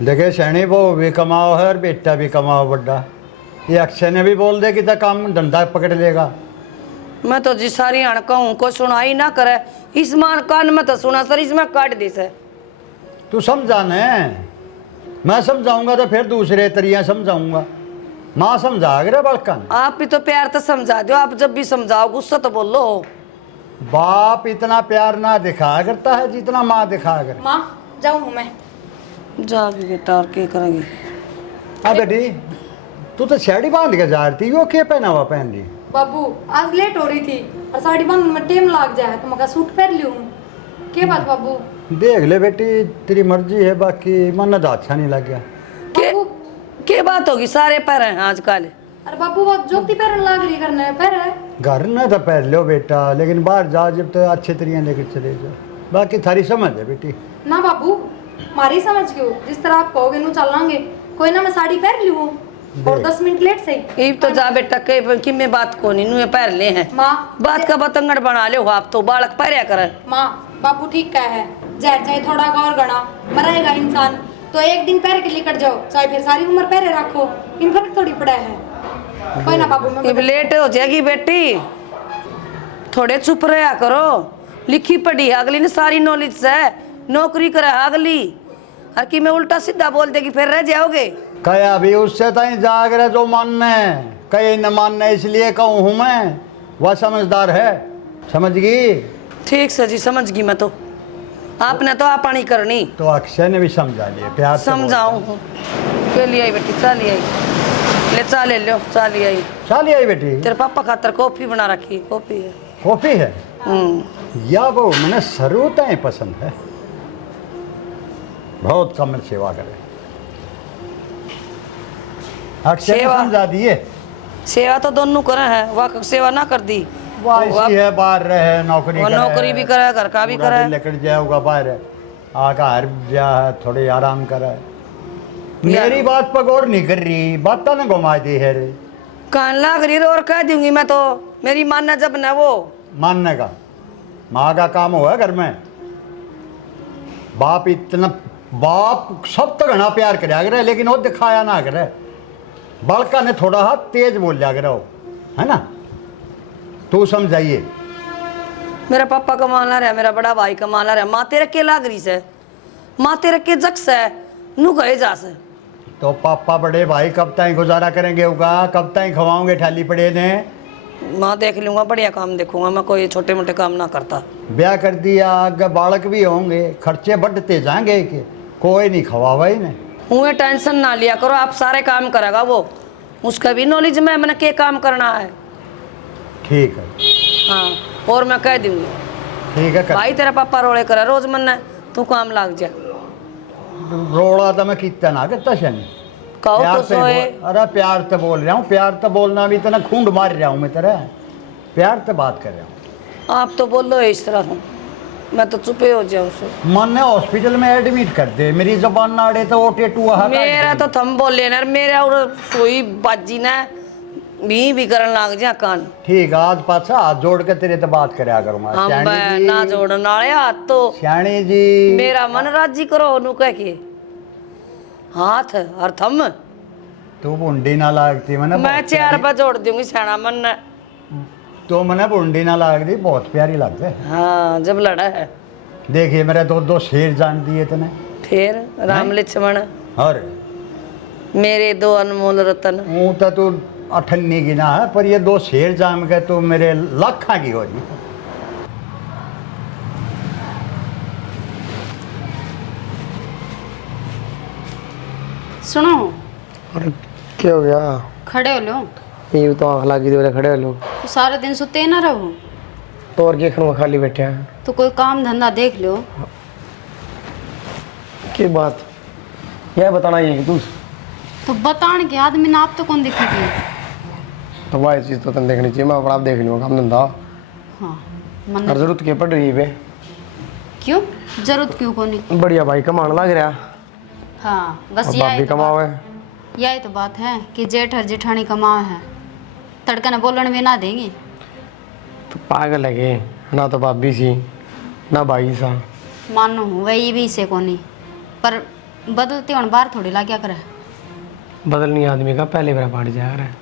देखे सैनी वो भी कमाओ है और बेटा भी कमाओ बड्डा। ये अक्षय ने भी बोल दे कि तो काम धंधा पकड़ लेगा। मैं तो जी सारी हड़काऊं को सुनाई ना करे, इस मान कान में तो सुना सर, इसमें काट दी से। तू समझा ने, मैं समझाऊंगा तो फिर दूसरे तरिया समझाऊंगा। माँ समझा रे बड़कन। आप भी तो प्यार तो समझा दो, आप जब भी समझाओ गुस्सा तो बोलो। बाप इतना प्यार ना दिखाया करता है जितना माँ दिखाया करे। माँ जाऊँ मैं? जा भी बेटा, और क्या करेंगे। हाँ बेटी, तू तो साड़ी बांध के जा रही थी, वो क्या पहना हुआ पहन ली? बाबू आज लेट हो रही थी और साड़ी बांधने में टाइम लग जाए तो मैं सूट पहन लूँ। क्या बात बाबू? देख ले बेटी, तेरी मर्जी है, बाकी मन तो अच्छा नहीं लग गया। बाबू क्या बात होगी, सारे पैर हैं आजकल। अरे बाबू वो जोती पहन लग रही करने पैर है। घर में तो पहन लो बेटा, लेकिन बाहर जाओ जब तो अच्छे तरीके लेकर चले जाओ। बाकी थारी समझ है बेटी। ना बाबू मारी समझ क्यों, जिस तरह आप कहोगे नू चलांगे। कोई ना मैं साड़ी पहन लूँ और 10 मिनट लेट सही। ये तो जा बेटा, कि मैं बात को नहीं नुए पैर ले हैं। माँ बात का बतंगड़ बना ले हो आप तो, बालक पैरिया करे। माँ बाबू ठीक कहा है, जहर चाहे थोड़ा का और गणा मरेगा इंसान तो एक दिन पैर के लेकर जाओ, चाहे फिर सारी उम्र पैरे रखो, इन फर्क थोड़ी पड़ा है। कोई ना बाबू मैं अब लेट हो जाएगी बेटी, थोड़े चुप रहा करो। लिखी पढ़ी है अगली ने सारी नॉलेज से, नौकरी करे अगली, और कि मैं उल्टा सीधा बोल देगी फिर रह जाओगे। कया भी उससे तई जाग रहे जो मानने, कई न मानने, इसलिए कहूँ हूँ मैं। वह समझदार है, समझ गई? ठीक से जी, समझ गई मैं तो। आपने तो आप नहीं करनी तो अक्षय ने भी समझा लिया, प्यार से बोल। समझाऊं के लिए आई बेटी, चाली आई ले, चा ले लो, चाली आई। चाली आई बेटी, तेरे पापा खातर कॉफी बना रखी, कॉफी है। कॉफी है या वो मैंने सरूता ही पसंद है, बहुत कम सेवा करे। अक्षय ने सेवा? समझा दिए। सेवा तो दोनों करे हैं, वाह सेवा ना कर दी। वाह इसी है, बाहर रहे, नौकरी वो करे, नौकरी भी करे, घर का भी पूरा करे। दिन लेकर जाओगा बाहर, आका हर जा थोड़ी आराम करे। मेरी बात पर गौर नहीं कर रही, बात तो ना घुमा दी है रे। कान लाग रही और कह दूंगी मैं तो, मेरी मानना जब न वो। मानने का माँ का काम हुआ घर में। बाप इतना, बाप सब तो घना प्यार कराया करे, लेकिन वो दिखाया ना करे। बालका ने थोड़ा हाथ तेज बोल जा करे, है ना? तू समझाइए। मेरा पापा कमाला रहा, मेरा बड़ा भाई कमाला रहा, माँ तेरे के लाग रही से, माँ तेरे के जक्स है, नू कहे जा से। तो पापा बड़े भाई कब तक गुजारा करेंगे होगा, कब तक खवाओगे ठाली पड़े ने? माँ देख लूंगा, बढ़िया काम देखूंगा मैं, कोई छोटे मोटे काम ना करता। ब्याह कर दिया, आगे बालक भी होंगे, खर्चे बढ़ते जाएंगे कि कोई नहीं खवावा ही नहीं। हुए टेंशन ना लिया करो, आप सारे काम करेगा वो, उसका भी नॉलेज में मैंने क्या काम करना है। ठीक है, हाँ, और मैं कह दूंगी ठीक है कर। भाई तेरा पापा रोड़े करे रोज मन, तू काम लाग जा। रोड़ा तो मैं कितना ना करता शनि, कहो प्यार तो से सोए। अरे प्यार तो बोल रहा हूँ, प्यार तो बोलना भी इतना खूंड मार रहा हूँ मैं तेरा, प्यार तो बात कर रहा हूँ। आप तो बोलो इस तरह हूँ, मैं तो चुपे हो जाऊँ सो। मन ने हॉस्पिटल में एडमिट कर दे, मेरी जबान ना अड़े तो वो टेटू मेरा तो थम बोले ना, मेरा और सोई बाजी ना भी करन लाग जा कान। ठीक, आज पाछा हाथ जोड़ के तेरे तो बात करया करूंगा। हम श्याणी जी, ना जोड़न वाले हाथ तो श्याणी जी मेरा मन राजी करो नु कह के हाथ और थम। तू बुंडी ना लागती मैंने, मैं 4 बार जोड़ दूंगी सैना मन। तो मैंने बुंडी ना लागती, बहुत प्यारी लगती है। हाँ जब लड़ा है। देखिए मेरे दो शेर जान दिए तने, फिर राम लक्ष्मण और मेरे 2 अनमोल रतन। वो तो तू अठन्नी की ना है, पर ये 2 शेर जाम के तू मेरे लाखा की हो रही। सुनो, अरे क्या हो गया? खड़े हो लो। ये तो आँख लगी तो खड़े हो लो। तो सारा दिन सुते ना रहो, तो और क्या खड़ो खाली बैठे हैं? तो कोई काम धंधा देख लो। की बात यह बताना ये कि तू तो बताने के आदमी ना आप तो कौन दिखेगी? तो वही चीज़ तो तुम देखनी चाहिए, मैं अपना आप देख लूँगा काम धंधा। हाँ मन और जरूरत क्या पड़ रही है बे? क्यों जरूरत क्यों को नहीं? बढ़िया भाई कमाने लग रहा, हाँ बस और बाप भी कमाओ है। यही तो बात है कि जेठ और जेठानी कमाए हैं, तड़का न बोलन भी ना देंगे। तो पागल लगे ना, तो भाभी सी ना भाई सा। मानो वही भी से को नहीं, पर बदलती हूँ बाहर थोड़ी ला क्या करे। बदलनी आदमी का पहले मेरा पार्ट जाया रहा है,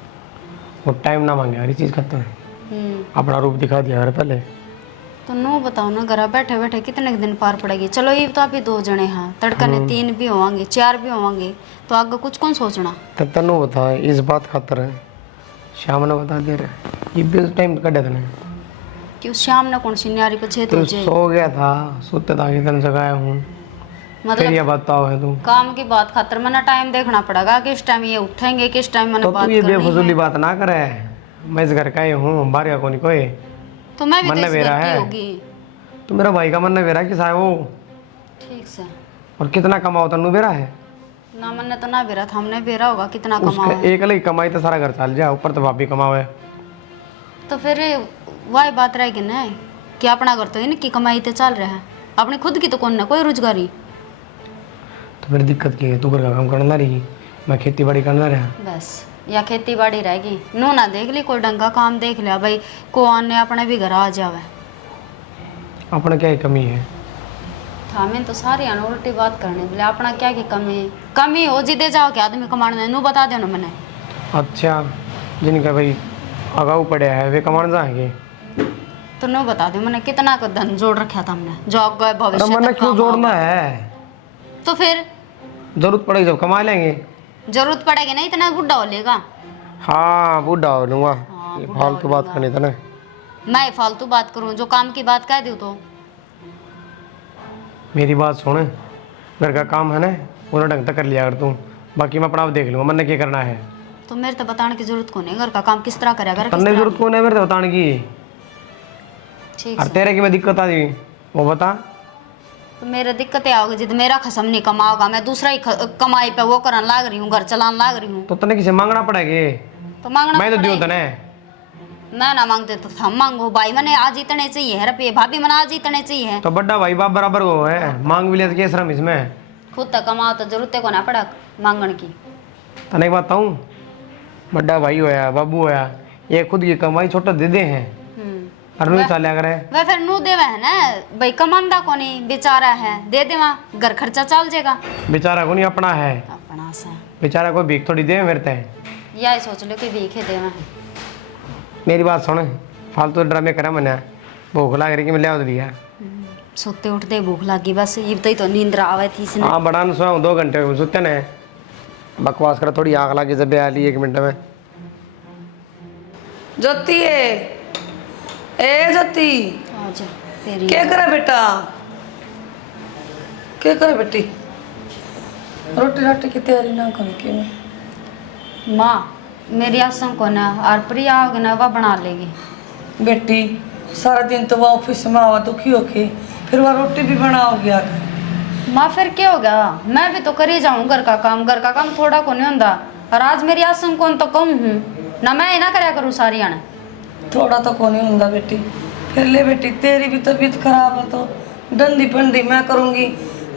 वो टाइम ना मांगे हर चीज़ खत्म है। अपना रूप दिखा दिया यार पहले। तो नो बताओ ना, घर बैठे बैठे कितने दिन पार पड़ेगी। चलो ये तो आप ही 2 जने हैं, तड़कने 3 भी होंगे 4 भी होंगे, तो आगे कुछ कौन सोचना। तब तनु बता इस बात खातर है शाम ने बता दे रहे ये भी टाइम कटे थे कि उस शाम ने कौन सी न्यारी पे छेद तो हो जाए। सो गया था, सोते था कि तन जगाया हूँ फिर मतलब ये बताओ है तू। काम की बात खातर मैंने टाइम देखना पड़ेगा, किस टाइम ये उठेंगे, किस टाइम मैंने तो बात तू ये करनी बेफजूली है। बात ना करे, मैं इस घर का ही हूँ, बाहर का कौन कोई। तो मैं भी मन तो ने इस बेरा घर की है। होगी। तो मेरा भाई का मन ने बेरा किसा है वो, ठीक से और कितना कमाओ तनु बेरा है ना, मन ने तो ना बेरा था, हमने बेरा होगा कितना उसका कमाओ। एक अलग कमाई तो सारा घर चल जाए, ऊपर तो भाभी कमाओ। तो फिर वही बात रहेगी ना कि अपना घर तो इनकी कमाई तो चल रहा है, अपनी खुद की तो कौन ना कोई रोजगारी। तो फिर दिक्कत की है, तू घर का काम करना रही, मैं खेती बाड़ी करना रहा। बस या खेती बाड़ी रहेगी, नो ना देख ली कोई ढंग का काम देख लिया भाई, को आने अपने भी घर आ जावे। अपना क्या ही कमी है। हमें तो सारी उल्टी बात करने बोले, अपना क्या की कमी हो जिदे जाओ कि आदमी कमाने नू बता देना मैंने। अच्छा जिनका भाई अगाऊ पड़े है वे कमान जाएंगे, तो नो बता दो मैंने कितना का धन जोड़ रखा था हमने, जो आगे अरे भविष्य मैंने तक क्यों काम जोड़ना आएगा। है, तो फिर जरूरत पड़ेगी जब कमा लेंगे। जरूरत पड़ेगी ना, इतना बुढ़ा हो लेगा। हाँ बूढ़ा हो लूँगा, हाँ, ये बूढ़ा फालतू हो बात लूँगा। करनी था ना। मैं फालतू बात करूं, जो काम की बात कह दूं तो। मेरी बात सुन, घर का काम है ना पूरा ढंग तक कर लिया अगर तू, बाकी मैं अपना आप देख लूँगा, मैंने क्या करना है। तो मेरे तो बताने की जरूरत को नहीं, घर का काम किस तरह करेगा किस तन्ने तरह जरूरत कौन है मेरे से बताने की, नहीं। ठीक और है, तेरे की मैं दिक्कत आ गई वो बता। तो मेरे दिक्कतें आओगी जिद मेरा खसम नहीं कमाओगा, मैं दूसरा ही कमाई पे वो करने लाग रही हूँ, घर चलाने लाग रही हूँ। तो तन्ने किसे मांगना पड़ेगी, तो मांगना मैं तो दियो पड़ेगा। तने। मैं ना मांगते तो हम मांगो, भाई मैंने आज इतने चाहिए है रुपये, भाभी मैंने आज इतने चाहिए। तो बड़ा भाई बाप बराबर हो है, मांग भी ले तो क्या शर्म इसमें। खुद तक कमाओ तो जरूरत को ना पड़ा मांगन की। तने एक बात बताऊँ, बड़ा भाई होया बाबू होया, ये खुद की कमाई छोटा दे दे हैं और नहीं चालिया करे। वह फिर नू देवे है ना भाई, कमांदा को नहीं बेचारा है, दे देवा घर खर्चा चल जाएगा। बेचारा को नहीं अपना है, अपना से बेचारा को भीख थोड़ी दे मेरे ते। यही सोच लो कि भीखे देवा। मेरी बात सुन, फालतू ड्रामे करा मैंने, भूख लग रही कि मैं ले दिया। सोते उठते भूख लगी, बस ये तो नींद आवे थी इसने। हाँ बड़ा न सोया 2 घंटे में सोते ने, बकवास करा थोड़ी आग लगी जब आ ली 1 मिनट में। ज्योति ए ज्योति आजा तेरी क्या करे बेटा, क्या करे बेटी, रोटी राटी की तैयारी ना करी क्यों। माँ मेरी आसम को ना और प्रिया होगी ना वह बना लेगी। बेटी सारा दिन तो वह ऑफिस में आवा दुखी होके, फिर वह रोटी भी बनाओगी आकर। माँ फिर क्या हो गया, मैं भी तो कर ही जाऊँ घर का काम, घर का काम थोड़ा को नहीं होता। और आज मेरी आसम कौन तो कम हूँ ना, मैं ही ना कराया करूँ सारी आने। थोड़ा तो कौन ही होगा बेटी, फिर ले बेटी तेरी भी तबीयत खराब है तो डंडी पंडी मैं करूँगी,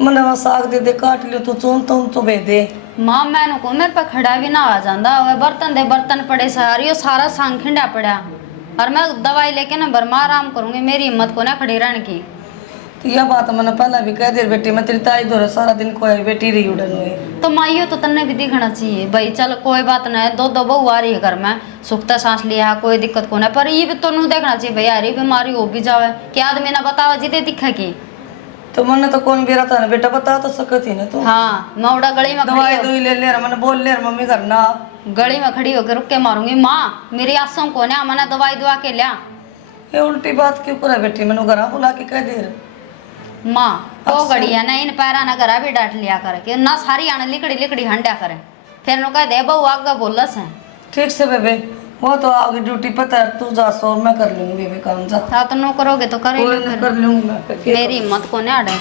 मैंने वहाँ साग दे दे काट लियो तो चोन तो भे दे। माँ मैंने को मेरे पे खड़ा भी ना आ जाता, वह बर्तन दे बर्तन पड़े सारी, यो सारा सांग खिंडा पड़ा, और मैं दवाई लेके ना बरमा आराम करूँगी, मेरी हिम्मत को ना खड़ी रहने की। तो यह बात मैंने पहले भी कह दी बेटी, मैं तेरी ताई दो सारा दिन कोई बेटी रही उड़न हुई। तो माइयो तो तन्ने भी दिखना चाहिए भाई, चल कोई बात नहीं, 2 बहू आ रही है घर में, सुखता सांस लिया है, कोई दिक्कत को नहीं, पर ये भी तो नू देखना चाहिए भाई, यार बीमारी हो भी जावे, क्या आदमी ना बतावे जिदे दिखे की। तो मैंने तो कौन बेरा था ना बेटा, बता तो सकती ना तू। हाँ मैं उड़ा गली में दवाई खड़ी दुई ले ले मैंने बोल ले मम्मी करना। गली में खड़ी होकर रुक के मारूंगी, माँ मेरी आसों को ना मैंने दवाई दुआ के लिया। ये उल्टी बात क्यों करे बेटी, मैंने घर बुला के कह दे। माँ तो गड़ी है ना, इन पैरा ना घरा भी डांट लिया करे कि ना सारी आने लिकड़ी लिकड़ी हंडा करे, फिर नु कह दे बहू आगे बोलस है। ठीक से बेबे, वो तो आगे ड्यूटी पता है, तू जा सो मैं कर लूंगी बेबे काम जा। हाँ तो नो करोगे तो करे कोई ना कर लूंगी मैं, मेरी हिम्मत को नहीं आड़े।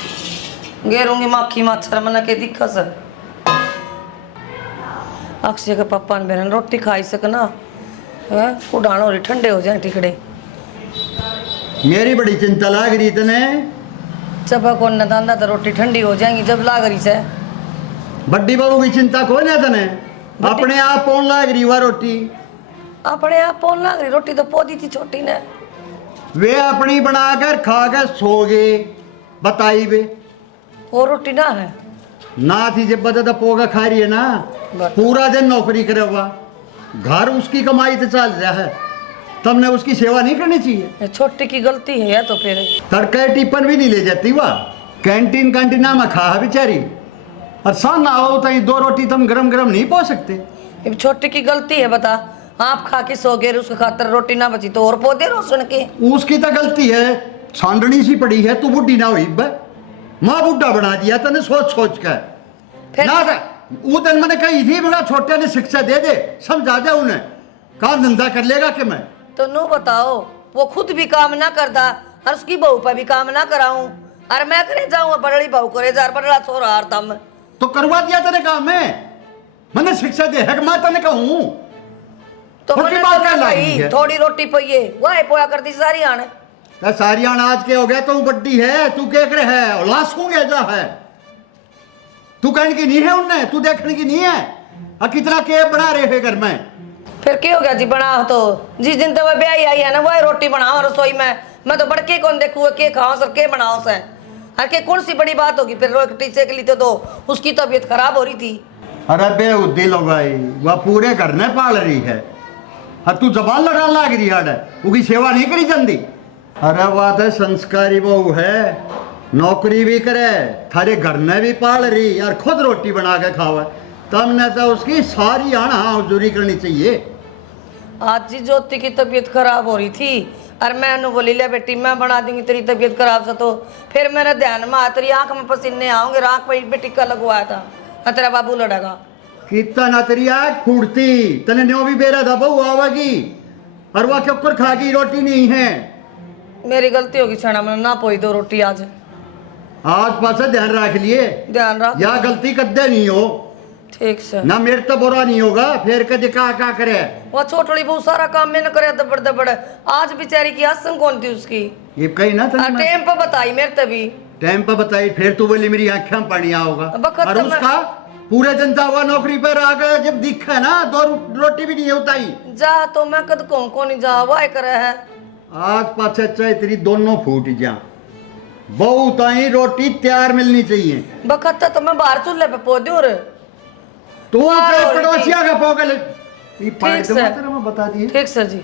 गेरूंगी माखी मच्छर मना के दिक्कत है। अक्षय के पापा ने बहन रोटी खाई सकना है, उड़ान हो रही ठंडे हो जाए टिकड़े। मेरी बड़ी चिंता लाग रही तने, चबा को न दांदा तो रोटी ठंडी हो जाएंगी जब लाग रही से। बड्डी बहू की चिंता कोई ना तने, अपने आप कौन लाग रही हुआ रोटी, अपने आप पौन लाग रही रोटी, तो पौधी थी छोटी ने, वे अपनी बनाकर खा कर सो गए, बताई वे। वो रोटी ना है ना थी जब बता पोगा खा रही है ना, पूरा दिन नौकरी करे हुआ, घर उसकी कमाई तो चल रहा है, तुमने उसकी सेवा नहीं करनी चाहिए। ये छोटी की गलती है या तो फिर तड़के टिफिन भी नहीं ले जाती वह, कैंटीन कैंटीना में खा है बेचारी, और सान ना हो तो 2 रोटी तुम गरम गरम नहीं पो सकते। ये छोटी की गलती है, बता आप खा के सो गए, उसके खातर रोटी ना बची तो और पौधे रोशन के। उसकी तो गलती है, छांडनी सी पड़ी है, तू बुढ़ी ना हुई बे, माँ बुढ़ा बना दिया तने सोच सोच कर। फिर ना वो दिन मैंने कही थी मेरा छोटे ने शिक्षा दे दे, समझा दे उन्हें, काम धंधा कर लेगा कि मैं। तो नो बताओ, वो खुद भी काम ना करता और उसकी बहू पर भी काम ना कराऊं, और मैं करे जाऊं बड़ी बहू करे जा, बड़ा छोरा हार तम तो करवा दिया तेरे काम में, मैंने शिक्षा दे है कि मैं तने कहूं तो छोटी मैंने बात तो क्या ना लगी भाई है? थोड़ी रोटी पइए वह पोया करती सारी आने। तो सारी अनाज के हो गया, तू बड्डी है, तू क्या करे है, लाश को जा है, तू कहने की नहीं है उनने, तू देखने की नहीं है, और कितना के बना रहे हैं घर में। फिर क्या हो गया जी, बना तो जिस दिन तो वह ब्याह आई है ना वह रोटी बनाओ रसोई में, मैं तो बड़के कौन देखूँ के खाओ सर के बनाओ से, हर के कौन सी बड़ी बात होगी। फिर रोटी सेक ली तो उसकी तबीयत खराब हो रही थी। अरे बेहुदी लोग भाई, वह पूरे घर ने पाल रही है, और तू जबान लड़ा लाग रही है, उसकी सेवा नहीं करी जाती। अरे बात है संस्कारी बहू है, नौकरी भी करे, थारे घर में भी पाल रही और खुद रोटी बना के खावे, तुमने तो उसकी सारी आना हजूरी करनी चाहिए। आज जी ज्योति की तबीयत खराब हो रही थी और मैं उन्हें बोली ले बेटी मैं बना दूंगी तेरी तबीयत खराब से, तो फिर मेरे ध्यान में तेरी आंख में पसीने आओगे, आंख पे टिक्का लगवाया था और तेरा बाबू लड़ेगा। कितना ना तेरी आग फूटती, तने न्यो भी बेरा था बहू आवेगी, और वह क्यों कर खागी रोटी नहीं है। मेरी गलती होगी छाना, मैंने ना पोई 2 रोटी आज पास ध्यान रख लिए, ध्यान रख या गलती कदे नहीं हो, ठीक से ना मेरे तो बुरा नहीं होगा, फिर कदे का करे। वो छोटड़ी बहुत सारा काम मैंने करे दबड़ दबड़, आज बेचारी की आसन कौन थी उसकी, ये कही ना और टाइम पर बताई मेरे तभी टाइम पर बताई, फिर तू बोली मेरी आंखें में पानी आओगा, बखत और तो मैं- उसका पूरे दिन हुआ नौकरी पर आ गया, जब दिखा ना 2 रोटी भी नहीं होता ही। जा तो मैं कद को नहीं जा वाह करे है। आज पाछे चाहे तेरी दोनों फूट जा, बहुत ही रोटी तैयार मिलनी चाहिए। बखत तो मैं बाहर चूल्हे पे पौधे और तू बाहर चाहे हो रही पड़ोसिया का पोगल ठीक से। मैं बता दी ठीक सर जी,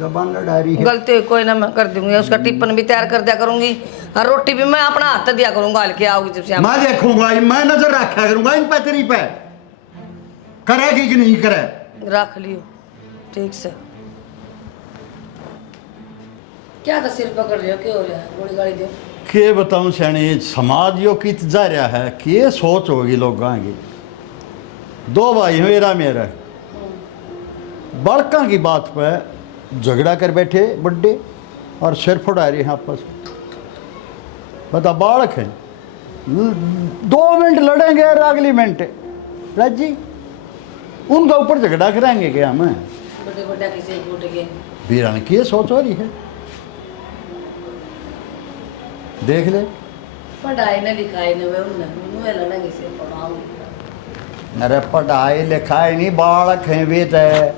जबान लड़ा रही है। गलती कोई ना मैं कर दूंगी, उसका टिफिन भी तैयार कर दिया करूंगी और रोटी भी मैं अपना हाथ दिया करूंगा, हल्के आओगी जब से। मैं देखूंगा, मैं नजर रखा करूंगा इन पे, तेरी पे करेगी कि नहीं करे। रख लियो ठीक से। क्या था सिर पकड़ रहे हो, क्यों हो रहा है, गोली गाड़ी दो। के बताऊं सैनी, समाज यो की जा रहा है, के सोच होगी लोगों की। 2 भाई मेरा मेरा बड़का की बात पे झगड़ा कर बैठे बड्डे, और सिर फुड़ा रहे हैं आपस में। बता बालक है, 2 मिनट लड़ेंगे और अगली मिनट राजी उनका ऊपर झगड़ा कराएंगे क्या हम। बड़े बड़ा किसी फूट गए वीरान की सोच हो रही है, देख ले। पढ़ाई ने लिखाई ने वे उन्हें लड़ा किसी पढ़ाऊंगी। अरे पढ़ाई लिखाई नहीं, बालक हैं वे तय,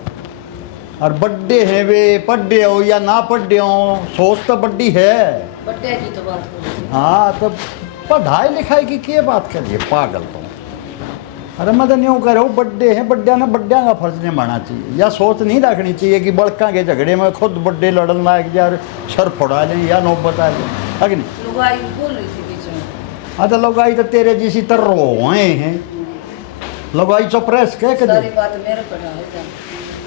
और बड्डे हैं वे, पढ़े हो या ना पढ़े हो, सोच तो बड्डी है। बड्डे की तो बात करो। हाँ तो पढ़ाई लिखाई की क्या बात करिए, पागल तो। अरे मैं तो यूँ कह रहा हूँ, बड्डे हैं, बड्डिया ना बड्डिया का फर्ज नहीं मानना चाहिए, या सोच नहीं रखनी चाहिए कि बड़का के झगड़े में खुद बड्डे लड़न लायक यार सर फोड़ा लें या नौबत आ जाए, है कि नहीं। लुगाई बोल रही थी बीच में। हाँ तो लगाई तो तेरे जैसी तर रोए हैं, लगाई चुप रह कह के सारी दे। बात मेरे पर है क्या?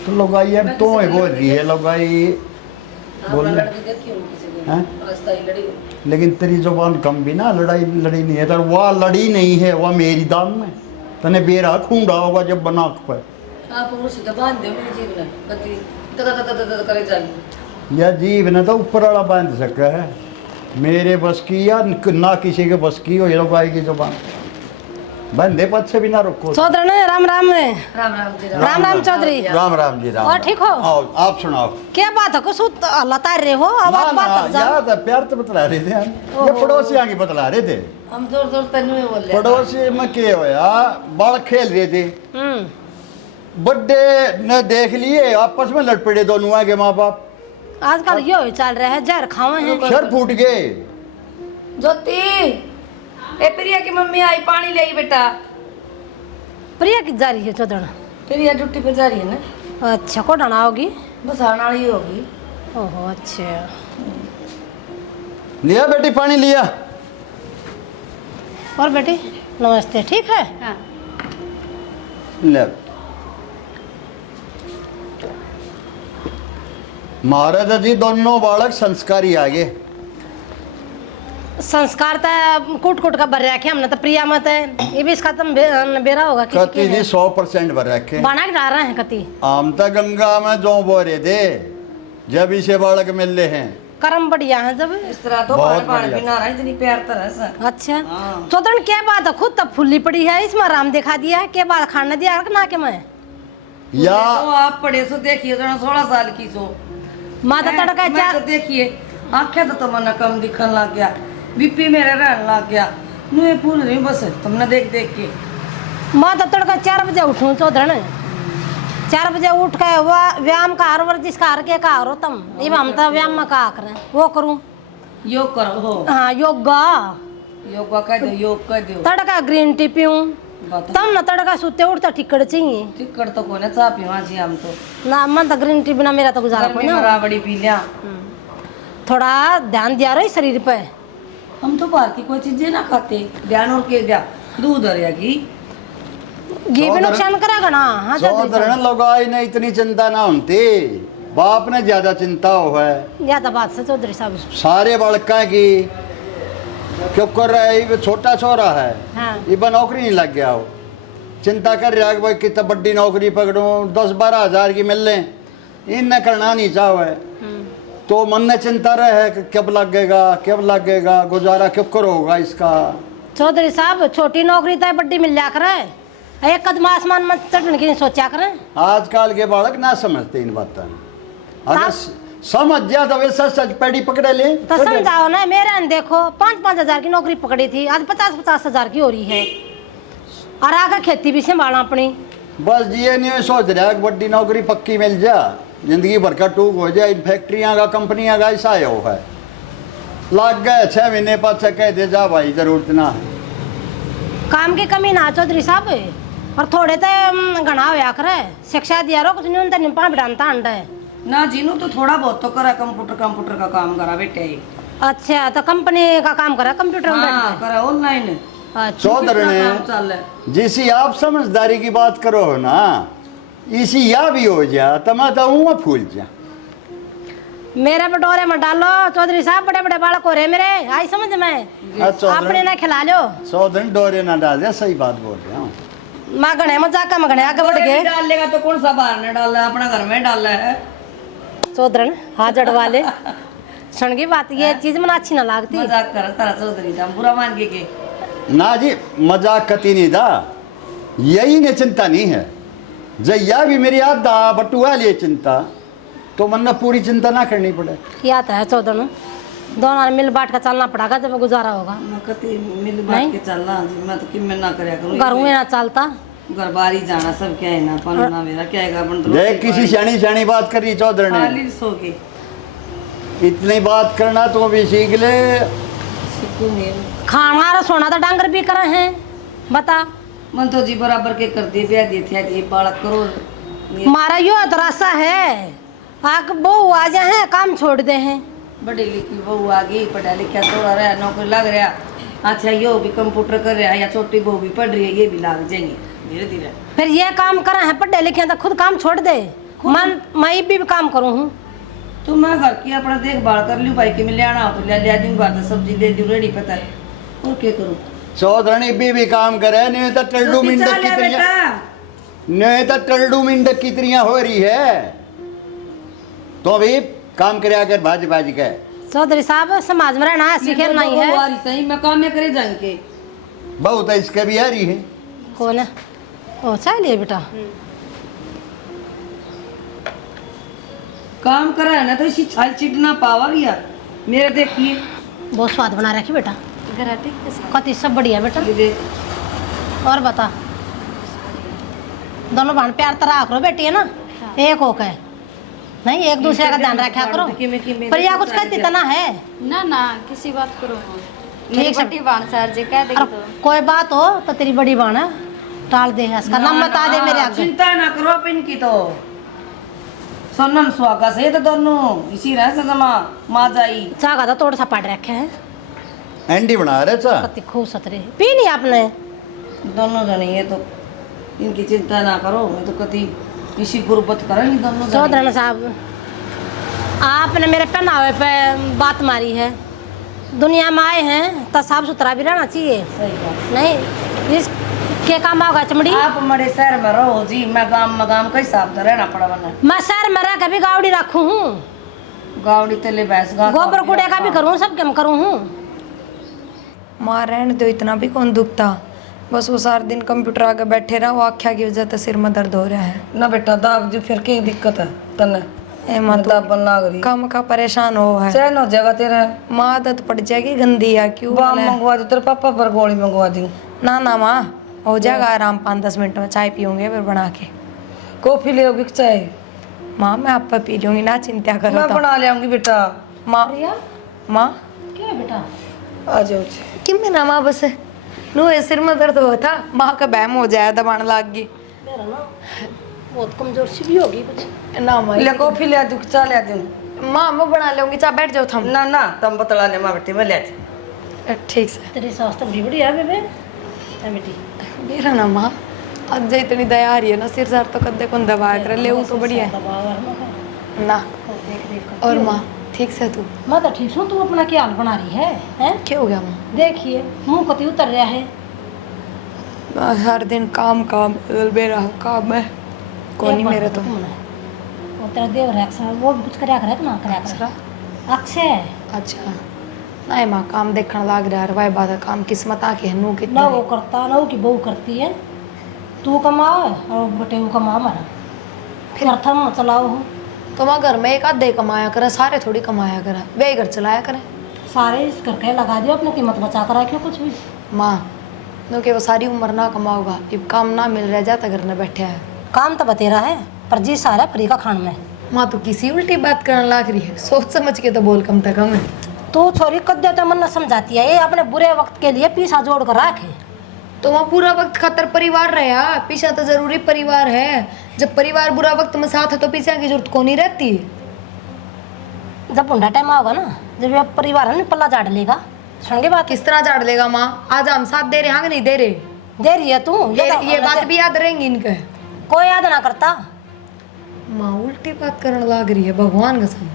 तो लगाई हम तो ही बोल रही है, लगाई आपने बोल लड़की देखी हो किसी को? हैं? आज तक लड़ी हो? लेकिन तेरी जुबान कम भी ना, लड़ाई लड़ी नहीं है, तो वह लड़ी नहीं है, वह मेरी दाम में तने बेरा खूंडा होगा जब बना पर। आप उसे तो बांध दो मेरे जीव ने कति तक करे जाली। या जीव ने तो ऊपर वाला बांध सका है, मेरे बस की या ना किसी के बस की हो ये लगाई की जुबान, बंदे पद से भी ना रुको। चौधरी ने राम राम ने राम राम जी राम राम चौधरी। राम राम जी राम। और ठीक हो? आओ आप सुनाओ। क्या बात है, कुछ लतार रहे हो अब ना आप ना बात जा। याद है, प्यार तो बतला रहे थे हम, ये पड़ोसी आगे बतला रहे थे। हम जोर जोर तन्नू में बोल रहे पड़ोसी में क्या होया, बाल खेल रहे थे, बड्डे ने देख लिए, आपस में लड़ पड़े दोनों आगे माँ बाप, आजकल यो ही चल रहा है, जहर खावे हैं। सर फूट गए। ज्योति ए प्रिया की मम्मी आई, पानी ले आई बेटा। प्रिया की जा रही है चौधरी? प्रिया ड्यूटी पे जा रही है ना। अच्छा, को डाना होगी? बस आने वाली होगी। ओहो अच्छा। लिया बेटी पानी लिया। और बेटी नमस्ते, ठीक है? हाँ। ले महाराजा जी दोनों बालक संस्कारी आगे। संस्कार तो कूट कूट का भर रखे हमने तो प्रिया मत है, ये भी इसका तुम बेरा होगा किसी कति जी के 100% भर रखे। बना के डाल रहे हैं कति। आम तो गंगा में जो बोरे थे जब इसे बालक मिल रहे हैं। कर्म बढ़िया है जब। इस तरह तो बहुत पानी बढ़िया। बिना रहा इतनी प्यार तरह से। अच्छा चौधरी क्या बात है, खुद तब फुल्ली पड़ी है, इसमें आराम दिखा दिया है, क्या बात खाने दिया ना के मैं या तो आप पढ़े सो देखिए, जरा 16 साल की सो माता तड़का मैं चार तो देखिए आंखें तो तुमने कम दिखने लग गया, बीपी मेरा रहने लग गया, मुझे भूल रही बस तुमने देख देख के। माता तड़का 4 बजे उठूं चौधरी, 4 बजे उठ के व्यायाम का हर वर्जिश का हर के का हो तुम, ये हम तो व्यायाम में का करें वो करूं। योग करो हो, हाँ योगा योगा कह दो, योग कह दो। तड़का ग्रीन टी पीऊं बता तब न तड़का सुते उठता टिकट चाहिए टिकट तो कोने चाह पीवा जी हम तो ना, मन तो ग्रीन टी बिना मेरा तो गुजारा कोई गर्मी में ना। राबड़ी पी लिया। थोड़ा ध्यान दिया रही शरीर पे। हम तो बाहर की कोई चीजें ना खाते, ध्यान और के दिया दूध और घी घी भी नुकसान करेगा ना। हाँ चौधरी लोग आई ने इतनी चिंता ना होती, बाप ने ज्यादा चिंता हो है। ज्यादा बात से चौधरी साहब। सारे बालका की क्यों कर रहा है, ये छोटा छोरा है, हाँ। ये नौकरी नहीं लग गया हो, चिंता कर रहा है कि भाई कितना बड़ी नौकरी पकड़ूं, 10-12 हजार की मिल लें, इनने करना नहीं चाहे तो मन में चिंता रहे कि कब लगेगा गुजारा क्यों करोगा इसका। चौधरी साहब छोटी नौकरी तो बड़ी मिल जा करे, एक कदम आसमान में चढ़ने की नहीं सोचा करें। आजकल के बालक ना समझते इन बातों, अगर समझ जा तो वैसा सच पेड़ी पकड़े ले तो समझाओ ना, मेरे ने देखो 5-5 हजार की नौकरी पकड़ी थी, आज 50-50 हजार की हो रही है, और आगे खेती भी संभालना अपनी। बस ये नहीं सोच रहा कि बड़ी नौकरी पक्की मिल जा, जिंदगी भर का टूक हो जाए। इन फैक्ट्रियां का कंपनियां का ऐसा है, लग गए 6 महीने पाछे कह दे जा भाई जरूरत ना है। काम की कमी ना चौधरी साहब, और थोड़े तो घना होया करे, शिक्षा दिया रो कुछ नहीं उनते निपा बिडानता अंडा है ना जीनू तो थोड़ा बहुत तो करा, कंप्यूटर का काम करा बेटे। अच्छा तो कंपनी का काम करा कंप्यूटर में हाँ बैठ करा ऑनलाइन। के? अच्छा चौधरी काम चल रहा है। ने जिसी आप समझदारी की बात करो हो ना, इसी या भी हो जा तो मैं तो फूल जा। मेरे बटोरे में डालो चौधरी साहब, बड़े बड़े बालक हो रहे मेरे, आई समझ में अपने ना खिला लो। चौधरी डोरे ना डाल दे, सही बात बोल रहा हूँ। माँ घने मजाक में घने आगे बढ़ गए। डाल लेगा तो कौन सा बाहर ने डाला, अपना घर में डाला है। चौधरी हाथ जड़वा ले, सुन की बात ये चीज मना अच्छी ना लगती। मजाक कर तारा चौधरी था बुरा मान के ना जी मजाक कती नहीं था, यही ने चिंता नहीं है, जया भी मेरी आधा बटुआ लिए चिंता, तो मन ने पूरी चिंता ना करनी पड़े। क्या तो है चौधरी, दोनों मिल बांट कर चलना पड़ेगा जब गुजारा होगा। मैं कति मिल बात के चलना जी, मैं तो किम ना करया करूं। घर में ना चलता, घर बाहर ही जाना सब क्या है ना, पन्ना मेरा क्या है अपन तो देख किसी सियानी बात करी चौधरी ने, खाली सो के इतनी बात करना तो भी सीख ले। सुकून है। खाना और सोना तो डांगर भी करे हैं, बता। मन तो जी बराबर के कर दिए ब्याह दिए थे ये बालक करो ये मारा यो अतरासा है, आग बहू आ जाए हैं काम छोड़ दे हैं। बड़ी लिखी बहू आ गई, पढ़ा लिखा थोड़ा रहा, नौकरी लग रहा, अच्छा यो भी कंप्यूटर कर रहा है, या छोटी बहू भी पढ़ रही है, ये भी लग जाएंगे धीरे धीरे। फिर ये काम करा है पढ़े लिखे तो खुद काम छोड़ दे, मन मैं भी काम करूँ हूँ। तो मैं घर की अपना देखभाल कर लूँ, भाई के में ले आना हो तो ले दूँ, घर तो सब्जी ले दूँ रेडी पता है, और क्या करूँ। चौधरी भी काम करे, नहीं तो टल्डू मिंडक की तरिया, नहीं तो टल्डू मिंडक की तरिया हो रही है, तो भी काम करे कर भाज के। चौधरी साहब समाज में रहना सीखे नहीं है। सही मैं काम में करे जाएंगे बहुत है इसके भी आ रही है। कौन है? ओ चलिए बेटा, काम करा है ना तो इसी छाल चिट ना पावा लिया मेरे देखिए बहुत स्वाद बना रखी बेटा, कति सब बढ़िया बेटा। ये देख और बता, दोनों बहन प्यार तरह करो बेटी है ना, एक होके नहीं एक दूसरे का ध्यान रखा करो। पर यह कुछ कहती तना है ना ना किसी बात करो ठीक से बड़ी बाण सर जी कह देगी तो कोई बात हो तो तेरी बड़ी बहन है, टाल दे इसका नाम बता दे मेरे आगे। चिंता ना करो आप इनकी तो सोनम सुहागा से तो दोनों इसी रह सजमा माँ जाई चागा तो थोड़ा सा पड़ रखे हैं, एंडी बना रहे चा कति खूब सतरे पी नहीं आपने। दोनों जने ये तो इनकी चिंता ना करो, मैं तो कभी किसी गुर्बत करे नहीं दोनों जने। चौधरी साहब आपने मेरे पहनावे पे बात मारी है, दुनिया में आए हैं तो साफ सुथरा भी रहना चाहिए। सही बात। नहीं इसके काम होगा चमड़ी। आप हमारे शहर में रहो जी, मैं गांव का हिसाब से रहना पड़ा वरना मैं शहर में रह कभी गावड़ी रखू हूँ, गावड़ी तेले भैंस गा गोबर कूड़े का भी करूँ, सब काम करूँ हूँ। माँ रहने दो, इतना भी कौन दुखता, बस वो सारा दिन कंप्यूटर आगे बैठे रहा, वो आख्या की वजह से सिर में दर्द हो रहा है। ना बेटा दाब जो फिर क्या दिक्कत है तने ए माँ तो दाब बन लाग रही कम का परेशान हो है, चैन हो जाएगा तेरा। माँ आदत पड़ जाएगी गंदी या क्यों बाम बोले? मंगवा दो तेरे पापा पर गोली मंगवा दी। ना ना माँ हो जाएगा आराम, 5-10 मिनट में चाय पियोगे फिर बना के। कॉफी ले आओगी चाय? माँ मैं आप पर पी लूंगी, ना चिंता करो। मैं तो बना ले आऊंगी बेटा। माँ माँ क्या है बेटा? आ जाओ जी। कि मैं ना माँ बस नो सिर में दर्द हुआ था, माँ का बहम हो जाए दबाने लग गई। मेरा ना बहुत कमजोर सी भी होगी कुछ। ना माँ ले कॉफी ले आ दूँ चाय ले आ दूँ? माँ मैं बना लूंगी, चाह बैठ जाओ थम। ना ना तुम बतला ले माँ बेटी, मैं ले आती। ठीक से तेरी सास तो बड़ी बढ़िया है बेबे, है बेटी। मेरा ना माँ आज इतनी दया आ रही है ना, सिर सार तो कद्दे कौन दबा कर ले वो तो बढ़िया है ना। और माँ ठीक से तू? मैं तो ठीक हूँ, तू अपना क्या हाल बना रही है, हैं? क्या हो गया माँ? देखिए मुंह कति उतर रहा है। हर दिन काम काम बेरा काम है कोई नहीं मेरे तो। वो तेरा देव है अक्सर, वो भी कुछ करया करे ना करया करे अक्सर। अच्छा नहीं माँ काम देखने लग रहा है, बात है काम किस्मत आके है नू ना कितना वो करता ना वो की बहू करती है, तू कमा और बेटे वो कमा हमारा फिर अर्थम चलाओ हो। तो माँ घर में एक आधे कमाया करे, सारे थोड़ी कमाया करे, वे घर चलाया करे। सारे इस करके लगा दियो, अपनी कीमत बचा कर रखियो कुछ भी। माँ क्योंकि वो सारी उम्र ना कमाओगा, अब काम ना मिल रहा जाता घर में बैठे है। काम तो बतेरा है पर जी सारा फ्री का खान में। माँ तो किसी उल्टी बात करने लग रही है, सोच समझ के तो बोल कम तक कम है। तो छोरी कद्दे तो मन न समझाती है, ये अपने बुरे वक्त के लिए पीछा जोड़ कर रखे। तो वहाँ पूरा वक्त खातर परिवार रहा, पीछा तो जरूरी परिवार है। जब परिवार बुरा वक्त में साथ है तो पीछा की जरूरत को नहीं रहती। जब बुढ़ा टाइम आओगा ना, जब ये परिवार है ना पल्ला झाड़ लेगा, सुन के बात किस तरह झाड़ लेगा माँ? आज हम साथ दे रहे हैं कि नहीं दे रहे? दे रही है तू, ये बात भी याद रहेंगी इनके। कोई याद ना करता। माँ उल्टी बात करने लग रही है, भगवान कसम।